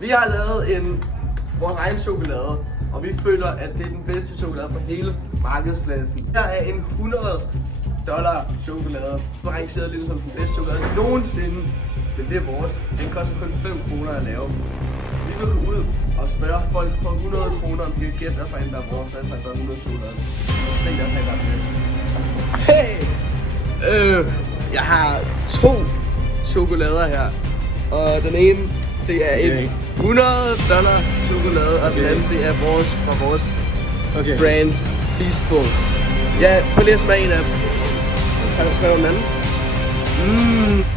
Vi har lavet vores egen chokolade, og vi føler, at det er den bedste chokolade på hele markedspladsen. Her er en $100 chokolade, som er rangeret lidt som den bedste chokolade nogensinde. Men det er vores. Den koster kun 5 kroner at lave. Vi vil gå ud og spørge folk for 100 kroner, om de kan gætte, hvad for en der er vores, hvad for en 100 chokolade. Se, hvad der er bedst. Hey! Jeg har 2 chokolader her, og den ene, det er en $100 chokolade, og den anden, det er fra vores brand, Feastfuls. Ja, prøv lige at smage en af dem. Kan du smage den anden?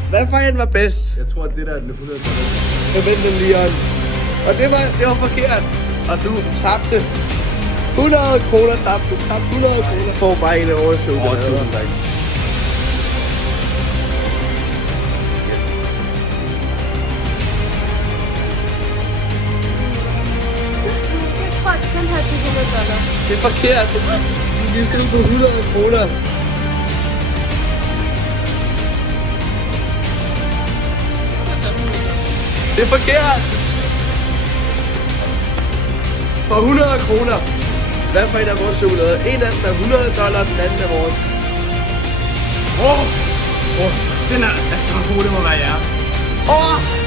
Hvad for en var bedst? Jeg tror, at det der er den $100. Jeg vendte den lige om. Og det var forkert. Og du tabte 100 kroner, Du tabte 100 kroner. Får bare en af vores chokolader. Tusind tak. Jeg tror, at den her er $100. Det er forkert. Vi er sådan på 100 kroner. Det er forkert. For 100 kroner. Hvad for en af vores chokolade? En af dem er $100, den anden er vores. Den er så god, det må være jer.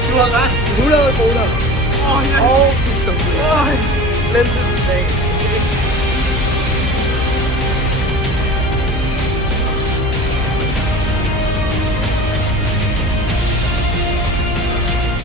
Du har ret. 100 kroner. Ja. Og chokolade. Glem det.